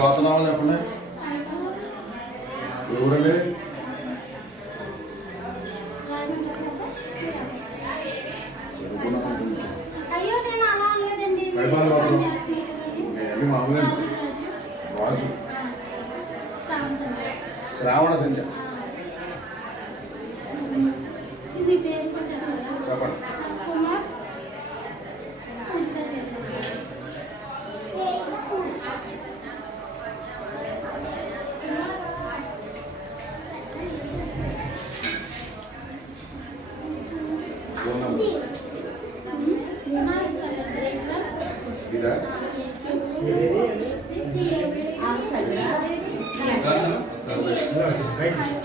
గోతనామలు చెప్పండి. ఎవరండి? మామూలే రాజు శ్రావణ సంధ్య. gider? Sarı. Sarı.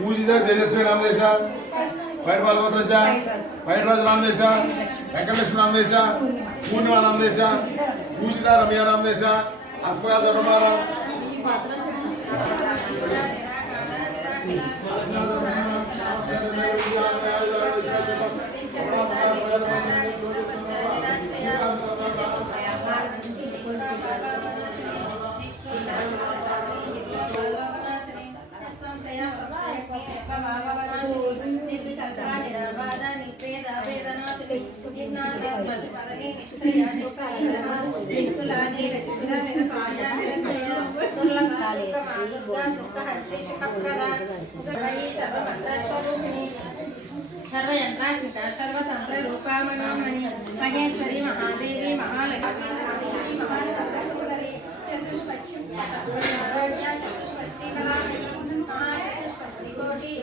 పూజిత తేజస్వి నామ బయట పైట బయట రాజు నామదేశ వెంకటలక్ష్మి నామదేశ పూర్ణిమ నామదేశ పూజిత రమ్య నామ దేశ అత్మగా సర్వయంత్రాత్మిక సర్వతంత్ర రూపామణోమణి మహేశ్వరి మహాదేవి మహాలక్ష్మి మహాలక్ష్మి చతుష్పక్షి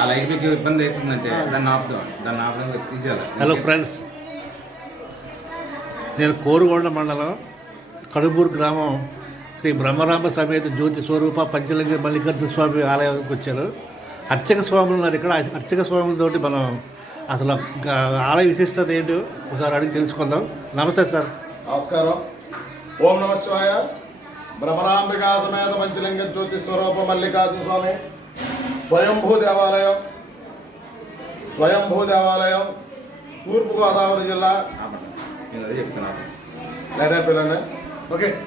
ఆ లైట్ మీకు ఇబ్బంది అవుతుందంటే దాన్ని ఆపుదాం. దాన్ని ఆపడం తీసేయాలి. హలో ఫ్రెండ్స్ నేను కోరుగొండ మండలం కడుపూరు గ్రామం శ్రీ బ్రహ్మరామ సమేత జ్యోతి స్వరూప పంచలింగ మల్లికార్జున స్వామి ఆలయానికి వచ్చాను అర్చక స్వాములు ఉన్నారు ఇక్కడ. అర్చక స్వాములతోటి మనం అసలు ఆలయ విశిష్టత ఏంటో ఒకసారి అడిగి తెలుసుకుందాం. నమస్తే సార్. నమస్కారం. ఓం నమ శివాయ. భ్రమరాంబికా సమేత పంచలింగ జ్యోతి స్వరూప మల్లికార్జున స్వామి. స్వయంభూ దేవాలయం. స్వయంభూ దేవాలయం. తూర్పుగోదావరి జిల్లా. లేదా పిల్లనే ఓకే.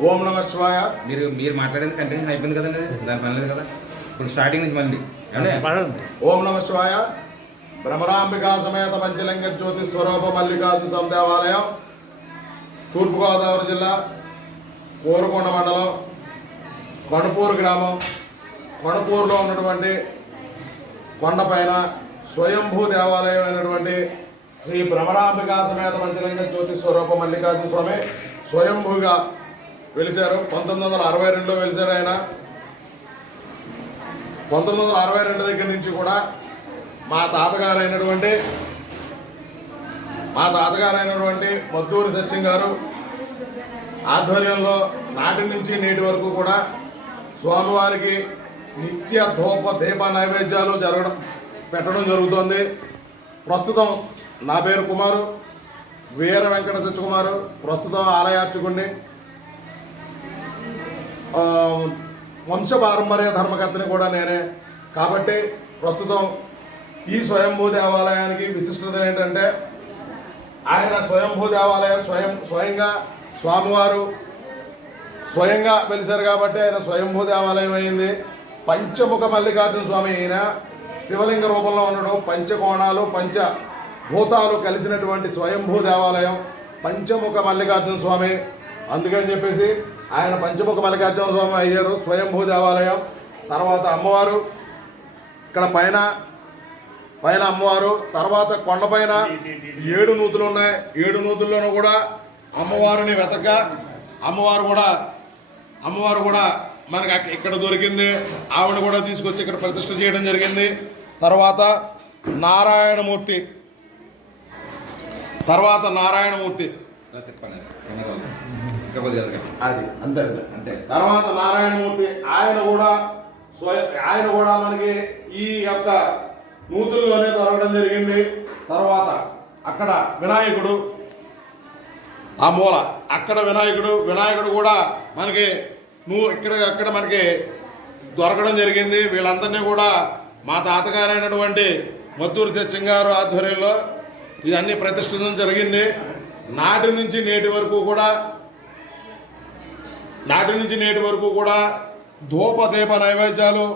ఓం నమ శివాయ. మీరు మీరు మాట్లాడేది కంటిన్యూషన్ అయిపోయింది కదండి? దాని పని లేదు కదా. ఇప్పుడు స్టార్టింగ్ నుంచి మళ్ళీ. ఓం నమ శివాయ. భ్రమరాంబికా సమేత పంచలింగ జ్యోతి స్వరూప మల్లికార్జున స్వామి దేవాలయం. తూర్పుగోదావరి జిల్లా. కోరుకొండ మండలం కొణపూరు గ్రామం కొణపూరులో ఉన్నటువంటి కొండపైన స్వయంభూ దేవాలయం అయినటువంటి శ్రీ భ్రమరాంబికా సమేత పంచలింగ జ్యోతి స్వరూప మల్లికార్జున స్వామి స్వయంభూగా వెలిశారు. పంతొమ్మిది వందల అరవై రెండులో వెలిశారు ఆయన. పంతొమ్మిది వందల అరవై రెండు దగ్గర నుంచి కూడా మా తాతగారు అయినటువంటి మా తాతగారు అయినటువంటి మద్దూరి సత్యం గారు ఆధ్వర్యంలో నాటి నుంచి నేటి వరకు కూడా స్వామివారికి నిత్య ధూప దీప నైవేద్యాలు జరగడం పెట్టడం జరుగుతుంది. ప్రస్తుతం నా పేరు కుమారు వీర వెంకట సత్యకుమారు ప్రస్తుతం ఆలయార్చుకుని వంశ పారంపర్య ధర్మకర్తని కూడా నేనే. కాబట్టి ప్రస్తుతం ఈ స్వయంభూ దేవాలయానికి విశిష్టత ఏంటంటే ఆయన స్వయంభూ దేవాలయం స్వయం స్వయంగా స్వామివారు స్వయంగా వెలిశారు కాబట్టి ఆయన స్వయంభూ దేవాలయం అయింది. పంచముఖ మల్లికార్జున స్వామి అయిన శివలింగ రూపంలో ఉండడం పంచకోణాలు పంచ భూతాలు కలిసినటువంటి స్వయంభూ దేవాలయం పంచముఖ మల్లికార్జున స్వామి. అందుకని చెప్పేసి ఆయన పంచముఖ మల్లికార్జున స్వామి అయ్యారు స్వయంభూ దేవాలయం. తర్వాత అమ్మవారు ఇక్కడ పైన పైన అమ్మవారు తర్వాత కొండపైన ఏడు నూతులు ఉన్నాయి. ఏడు నూతుల్లోనూ కూడా అమ్మవారిని వెతక అమ్మవారు కూడా అమ్మవారు కూడా మనకి ఇక్కడ దొరికింది. ఆవిడ కూడా తీసుకొచ్చి ఇక్కడ ప్రతిష్ఠ చేయడం జరిగింది. తర్వాత నారాయణమూర్తి. తర్వాత నారాయణమూర్తి. అది అంతే. అంతే. అంతే తర్వాత నారాయణమూర్తి. ఆయన కూడా స్వయ ఆయన కూడా మనకి ఈ యొక్క నూతుల్లోనే దొరకడం జరిగింది. తర్వాత అక్కడ వినాయకుడు. ఆ మూల. అక్కడ వినాయకుడు వినాయకుడు కూడా మనకి నువ్వు ఇక్కడ అక్కడ మనకి దొరకడం జరిగింది. వీళ్ళందరినీ కూడా మా తాతగారైనటువంటి మద్దూరు సత్యం గారు ఆధ్వర్యంలో ఇదన్నీ ప్రతిష్ఠించడం జరిగింది. నాటి నుంచి నేటి వరకు కూడా నాటి నుంచి నేటి వరకు కూడా ధూప దీప నైవేద్యాలు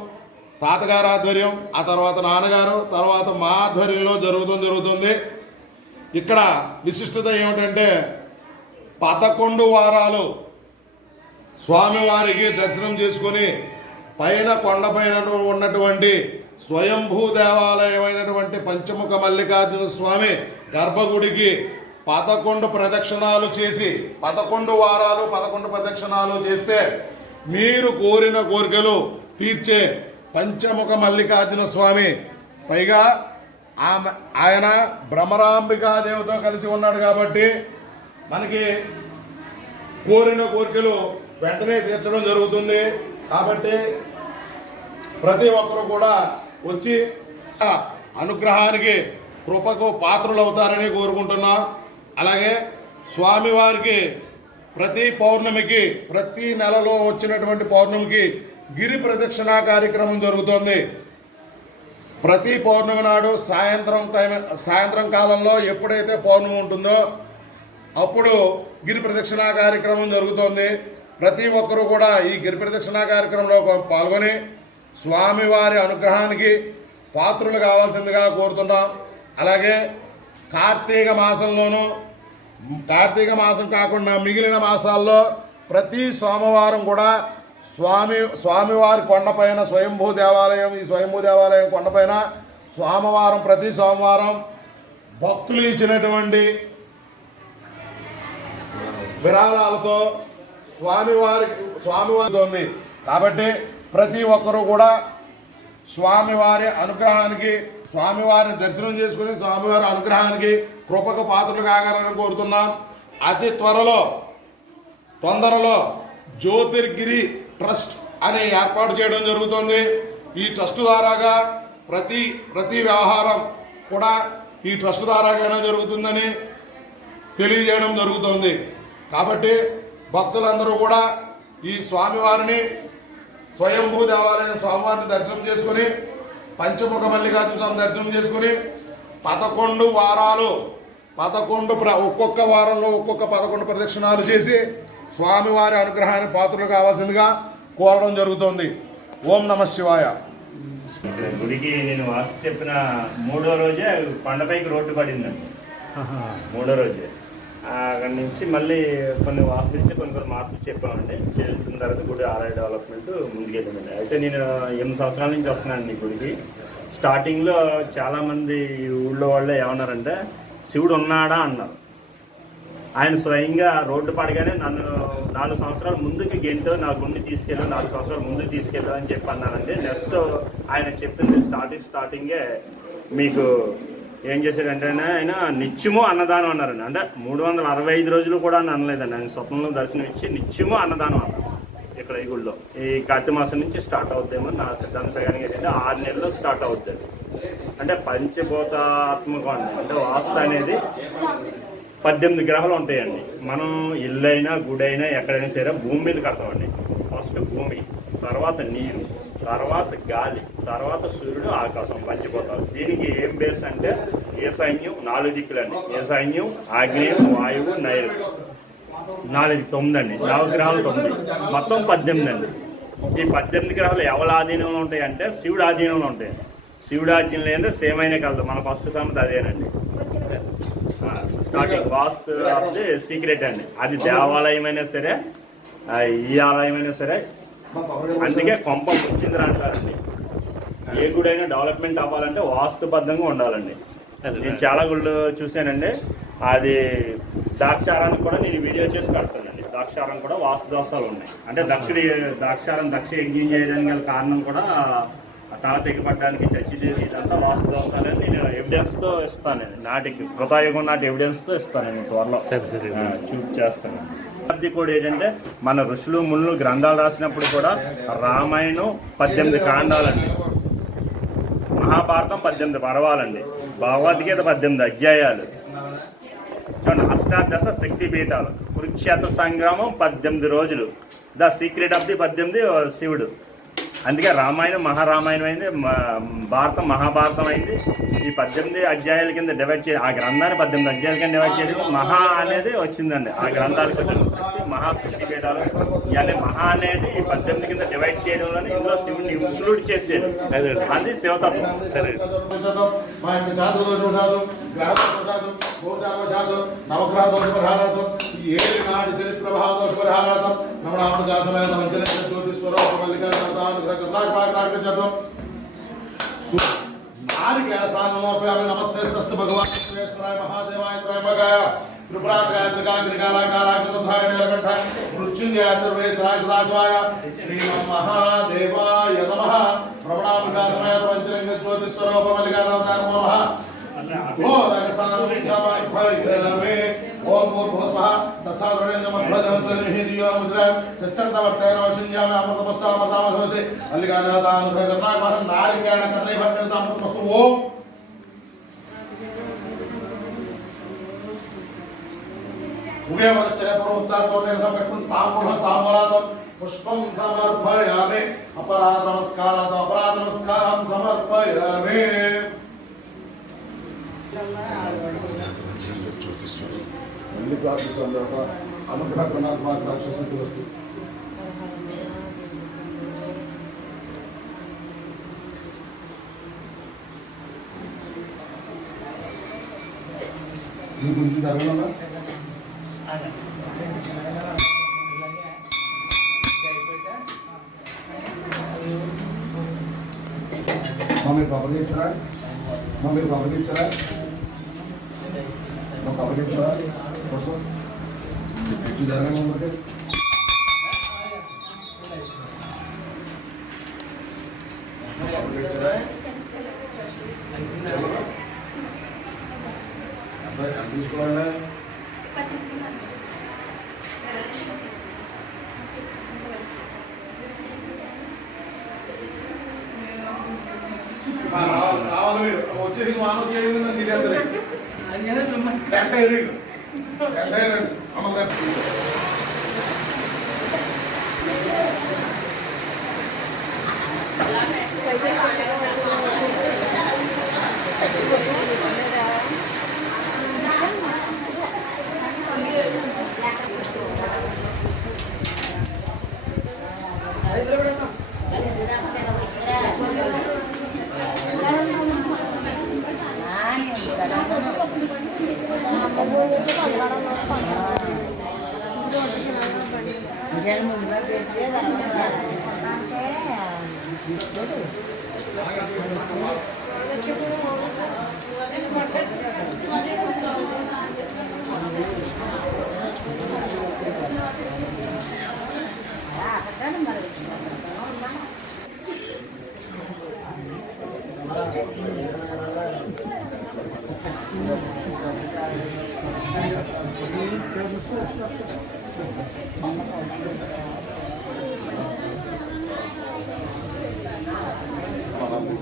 తాతగారు ఆధ్వర్యం ఆ తర్వాత నాన్నగారు తర్వాత మా ఆధ్వర్యంలో జరుగుతుంది జరుగుతుంది. ఇక్కడ విశిష్టత ఏమిటంటే పదకొండు వారాలు స్వామివారికి దర్శనం చేసుకొని పైన కొండపైన ఉన్నటువంటి స్వయంభూ దేవాలయమైనటువంటి పంచముఖ మల్లికార్జున స్వామి గర్భగుడికి పదకొండు ప్రదక్షిణాలు చేసి పదకొండు వారాలు పదకొండు ప్రదక్షిణాలు చేస్తే మీరు కోరిన కోరికలు తీర్చే పంచముఖ మల్లికార్జున స్వామి. పైగా ఆమె ఆయన భ్రమరాంబికాదేవితో కలిసి ఉన్నాడు కాబట్టి మనకి కోరిన కోరికలు వెంటనే తీర్చడం జరుగుతుంది. కాబట్టి ప్రతి ఒక్కరు కూడా వచ్చి అనుగ్రహానికి కృపకు పాత్రలు అవుతారని కోరుకుంటున్నాం. అలాగే స్వామివారికి ప్రతి పౌర్ణమికి ప్రతి నెలలో వచ్చినటువంటి పౌర్ణమికి గిరి ప్రదక్షిణ కార్యక్రమం జరుగుతుంది. ప్రతి పౌర్ణమి నాడు సాయంత్రం టైం సాయంత్రం కాలంలో ఎప్పుడైతే పౌర్ణమి ఉంటుందో అప్పుడు గిరి ప్రదక్షిణ కార్యక్రమం జరుగుతోంది. ప్రతి ఒక్కరూ కూడా ఈ గిరి ప్రదక్షిణ కార్యక్రమంలో పాల్గొని స్వామివారి అనుగ్రహానికి పాత్రులు కావాల్సిందిగా కోరుతున్నాం. అలాగే కార్తీక మాసంలోనూ కార్తీక మాసం కాకుండా మిగిలిన మాసాల్లో ప్రతి సోమవారం కూడా స్వామి స్వామివారి కొండపైన స్వయంభూ దేవాలయం ఈ స్వయంభూ దేవాలయం కొండపైన సోమవారం ప్రతి సోమవారం భక్తులు ఇచ్చినటువంటి విరాళాలతో స్వామివారికి స్వామివారి ఉంది కాబట్టి ప్రతి ఒక్కరూ కూడా స్వామివారి అనుగ్రహానికి స్వామివారిని దర్శనం చేసుకుని స్వామివారి అనుగ్రహానికి కృపకు పాత్రలు కాగలని కోరుతున్నాం. అతి త్వరలో తొందరలో జ్యోతిర్గిరి ట్రస్ట్ అనే ఏర్పాటు చేయడం జరుగుతుంది. ఈ ట్రస్ట్ ద్వారాగా ప్రతి ప్రతి వ్యవహారం కూడా ఈ ట్రస్ట్ ద్వారాగానే జరుగుతుందని తెలియజేయడం జరుగుతుంది. కాబట్టి భక్తులందరూ కూడా ఈ స్వామివారిని స్వయంభూ దేవాలయం స్వామివారిని దర్శనం చేసుకుని పంచముఖ మల్లికార్జున స్వామి దర్శనం చేసుకుని పదకొండు వారాలు పదకొండు ప్ర ఒక్కొక్క వారంలో ఒక్కొక్క పదకొండు ప్రదక్షిణాలు చేసి స్వామివారి అనుగ్రహానికి పాత్రలు కావాల్సిందిగా కోరడం జరుగుతోంది. ఓం నమ శివాయ. గుడికి నేను వాస్తు చెప్పిన మూడో రోజే కొండపైకి రోడ్డు పడిందండి. మూడో రోజే. అక్కడి నుంచి మళ్ళీ కొన్ని వాసించి కొన్ని కొన్ని మార్పులు చెప్పామండి. చేసిన తర్వాత గుడి ఆలయ డెవలప్మెంట్ ముందుకెళ్ళిందండి అయితే నేను ఎనిమిది సంవత్సరాల నుంచి వస్తున్నానండి ఈ గుడికి. స్టార్టింగ్లో చాలామంది ఊళ్ళో వాళ్ళే ఏమన్నారంటే శివుడు ఉన్నాడా? అన్నారు. ఆయన స్వయంగా రోడ్డు పడగానే నన్ను నాలుగు సంవత్సరాల ముందుకి గెంటో నా గుండె తీసుకెళ్ళు నాలుగు సంవత్సరాల ముందుకు తీసుకెళ్ళు అని చెప్పి అన్నానండి నెక్స్ట్ ఆయన చెప్పింది స్టార్టింగ్ స్టార్టింగే మీకు ఏం చేశాడంటే ఆయన నిత్యము అన్నదానం అన్నారండి అంటే మూడు వందల అరవై ఐదు రోజులు కూడా అని అనలేదండి ఆయన స్వప్నంలో దర్శనం ఇచ్చి నిత్యము అన్నదానం అన్నారు. ఇక్కడ ఈ గుళ్ళో. ఈ కార్తీక మాసం నుంచి స్టార్ట్ అవుద్దేమో నా సిద్ధాంత ప్రకారం ఏంటంటే ఆరు నెలల్లో స్టార్ట్ అవుద్ది అంటే పంచభూతాత్మకం అండి అంటే వాస్త అనేది పద్దెనిమిది గ్రహాలు ఉంటాయండి. మనం ఇల్లైనా గుడైనా ఎక్కడైనా సరే భూమి మీద కడతామండి. ఫస్ట్ భూమి తర్వాత నీరు. తర్వాత గాలి తర్వాత సూర్యుడు ఆకాశం మంచిపోతాడు దీనికి ఏం బేస్ అంటే ఏ నాలుగు దిక్కులండి. ఏ ఆగ్నేయం వాయువు నైరు నాలుగు తొమ్మిది అండి నవగ్రహాలు తొమ్మిది. మొత్తం పద్దెనిమిది అండి ఈ పద్దెనిమిది గ్రహాలు ఎవరి ఆధీనంలో ఉంటాయి అంటే శివుడు ఆధీనంలో ఉంటాయి. శివుడు ఆధీనంలో ఏంటంటే సేమ్ అయినా కలదు. మన ఫస్ట్ సంగతి అదేనండి. Starting vastu of the secret అండి. అది దేవాలయం అయినా సరే ఈ ఆలయం అయినా సరే అందుకే కొంప ముచ్చింద్ర అంటారండి. ఏ గుడైనా డెవలప్మెంట్ అవ్వాలంటే వాస్తుబద్ధంగా ఉండాలండి. నేను చాలా గుళ్ళు చూశానండి. అది ద్రాక్షారానికి కూడా నేను వీడియో చేసి కడతానండి ద్రాక్షారం కూడా వాస్తు దోషాలు ఉన్నాయి. అంటే దక్షిణ ద్రాక్షారం దక్ష యజ్ఞం చేయడానికి గల కారణం కూడా తల తెగిపడడానికి చచ్చిదేవి ఇదంతా వాస్తు దోషాలని నేను ఎవిడెన్స్తో ఇస్తాను నాటికి కృతాయుగం నాటి ఎవిడెన్స్తో ఇస్తాను నేను త్వరలో. చూప్ చేస్తాను. అది కూడా ఏంటంటే మన ఋషులు మునులు గ్రంథాలు రాసినప్పుడు కూడా రామాయణం పద్దెనిమిది కాండాలండి. మహాభారతం పద్దెనిమిది పర్వాలండి. భగవద్గీత పద్దెనిమిది అధ్యాయాలు. చూడండి అష్టాదశ శక్తి పీఠాలు. కురుక్షేత్ర సంగ్రామం పద్దెనిమిది రోజులు. ద సీక్రెట్ ఆఫ్ ది పద్దెనిమిది శివుడు. అందుకే రామాయణం మహారామాయణం అయింది భారతం మహాభారతం అయింది. ఈ పద్దెనిమిది అధ్యాయాల కింద డివైడ్ చేయ ఆ గ్రంథాన్ని పద్దెనిమిది అధ్యాయాల కింద డివైడ్ చేయడం మహా అనేది వచ్చిందండి. ఆ గ్రంథాలకు శక్తి మహాశక్తి పీఠాలు. ఇవన్నీ మహా అనేది ఈ పద్దెనిమిది కింద డివైడ్ చేయడంలోనే ఇందులో శివుడిని ఇంక్లూడ్ చేసేది. అది శివతత్వం. సరే. నవగ్రహ దోష పరిహారార్థం ఏడు నాటి శని ప్రభావ దోష పరిహారార్థం మంజన జ్యోతిష్వర మల్లికా సంతానుగ్రహ కరుణాకరాగ్ర చేద్దాం నారికేళ సానమోపయామి నమస్తే తస్తు భగవాన్ విశ్వేశ్వరాయ మహాదేవాయ త్రయంబకాయ త్రిపురాత్రికాత్రికాగ్నికారాకారాగ్రతథాయ నీలకంఠ మృత్యుంజయ సర్వేశ్వరాయ సదాశివాయ ओम पूर्व स्वाहा तत्सादुरेण मध्वजनसंहिदियो मुद्रां चच्छन्दवर्तेन वशिन्यामे अमृतमस्ता अमृतामधोसे अल्लिकादादान भगवताकमहं नारिकेण कर्णे भर्णे अमृतमस्तु ओम उभय वरचय प्रोक्ता चोने समेकुन तांबूल तांबूलादम पुष्पं समर्पयामि अपराध नमस्काराद अपराध नमस्कारं समर्पयामि మళ్ళీ ప్రార్థిస్తాం తర్వాత అనుగ్రహ గుణాత్మ రాక్షసుడు వస్తు ఈ గురించి జరగనుందా మమ్మీ కబర్ ఇచ్చరా మమ్మీ కబర్ ఇచ్చరా నువ్వు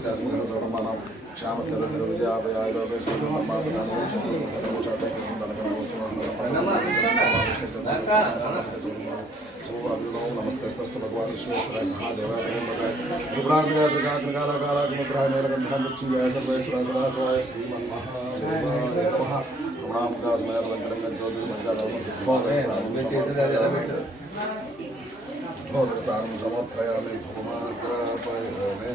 శాశ్వతమానం నమస్తస్తు భగవాన్ ఈశ్వరాయ మహాదేవాయ రుద్రాగ్రాగ్రాగ్రాగ్రాగ్రముద్రాయ నీలకంఠాంగచ్చింగాయ సర్వేశ్వరాయ సదాశివాయ శ్రీమన్మహాదేవాయ రమణాంగాస్మయ రంగరంగ జ్యోతిర్మంగళ భోగతాం సమర్పయామి భూమాగ్రాపయమే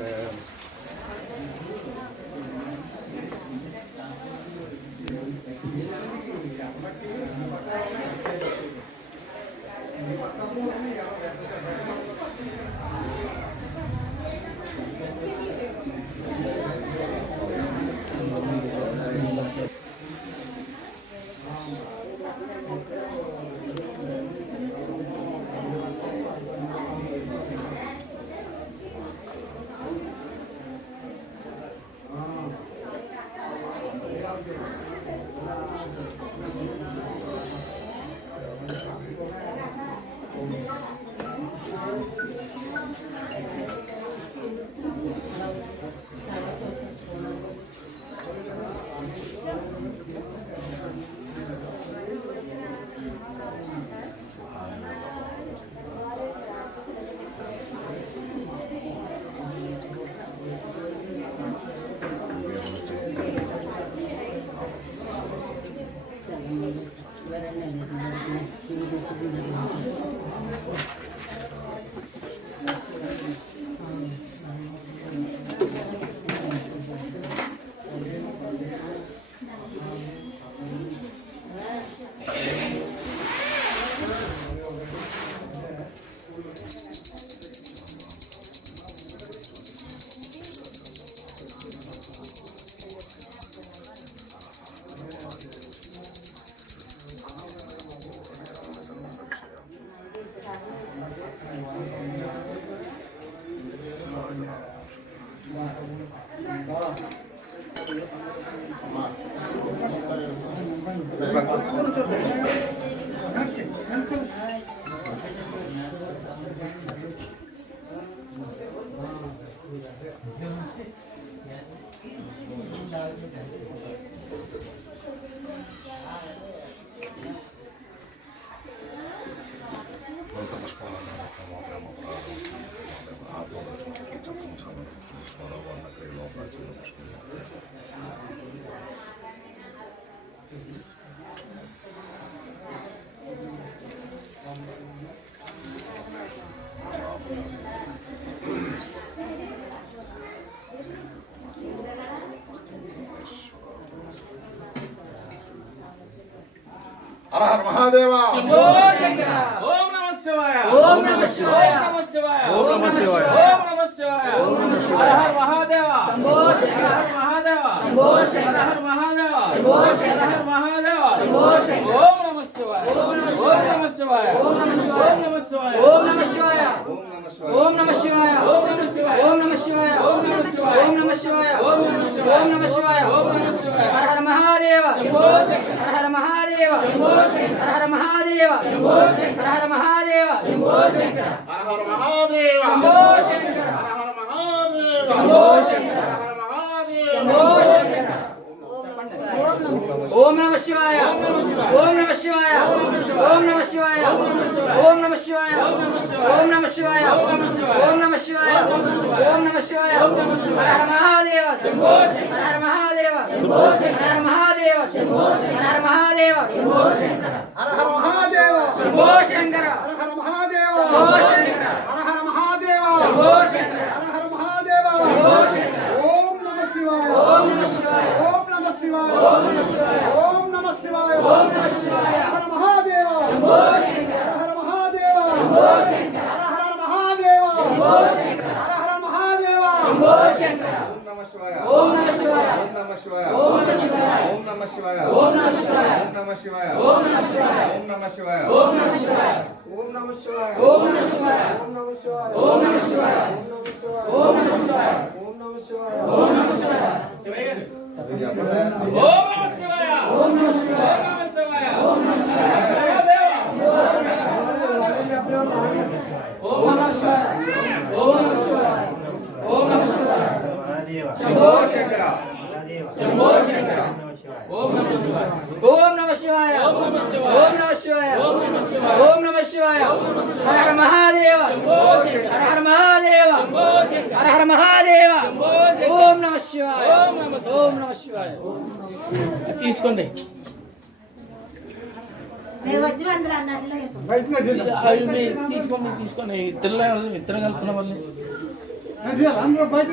హర హర మహాదేవ ఓం నమ శివాయ ఓం నమ శివాయ ఓం నమ శివాయ ఓం నమ శివాయ ఓం నమ శివాయ ఓం నమ శివాయ హర హర మహాదేవ శంభో శంకర మహాదేవ శంభో శంకర మహాదేవ శంభో శంకర మహాదేవ శంభో శంకర ఓం నమ శివాయ ఓం నమ శివాయ ఓం నమ శివాయ ఓం నమ శివాయ ఓం నమ శివాయ ఓం నమ శివాయ ఓం నమ శివాయ ఓం నమ శివాయ ఓం నమ శివాయ ఓం నమ శివాయ ఓం నమ శివాయ ఓం నమ శివాయ హర హర మహాదేవ శంభో శంకర మహాదేవ హర మహాదేవ. హర మహాదేవ. హర మహాదేవ. శంభో శంకర. హర మహాదేవ. శంకర. ఓం నమ శివాయ ఓం నమ శివాయ ఓం నమ శివాయ ఓం నమ శివాయ ఓం నమ శివాయ ఓం నమ శివాయ ఓం నమ శివాయ హర మహాదేవ హర మహాదేవ హర మహాదేవ హర మహాదేవ హర హర మహాదేవ శంభో శంకర హర హర మహాదేవ శంభో శంకర హర హర మహాదేవ శంభో శంకర ఓం నమ శివాయ. ఓం నమ శివాయ. ఓం నమ శివాయ. శంభో శంకర శంభో శంకర ఓం నమ శివాయ. ఓం నమ శివాయ. ఓం నమ శివాయ. ఓం నమ శివాయ హర హర మహాదేవ హర హర మహాదేవ హర హర మహాదేవ ఓం నమ శివాయ. ఓం నమ శివాయ. తీసుకోండి. తీసుకొని తీసుకొని ఇద్దరు ఇద్దరు కలుపుకున్న వాళ్ళని. అందరూ బయట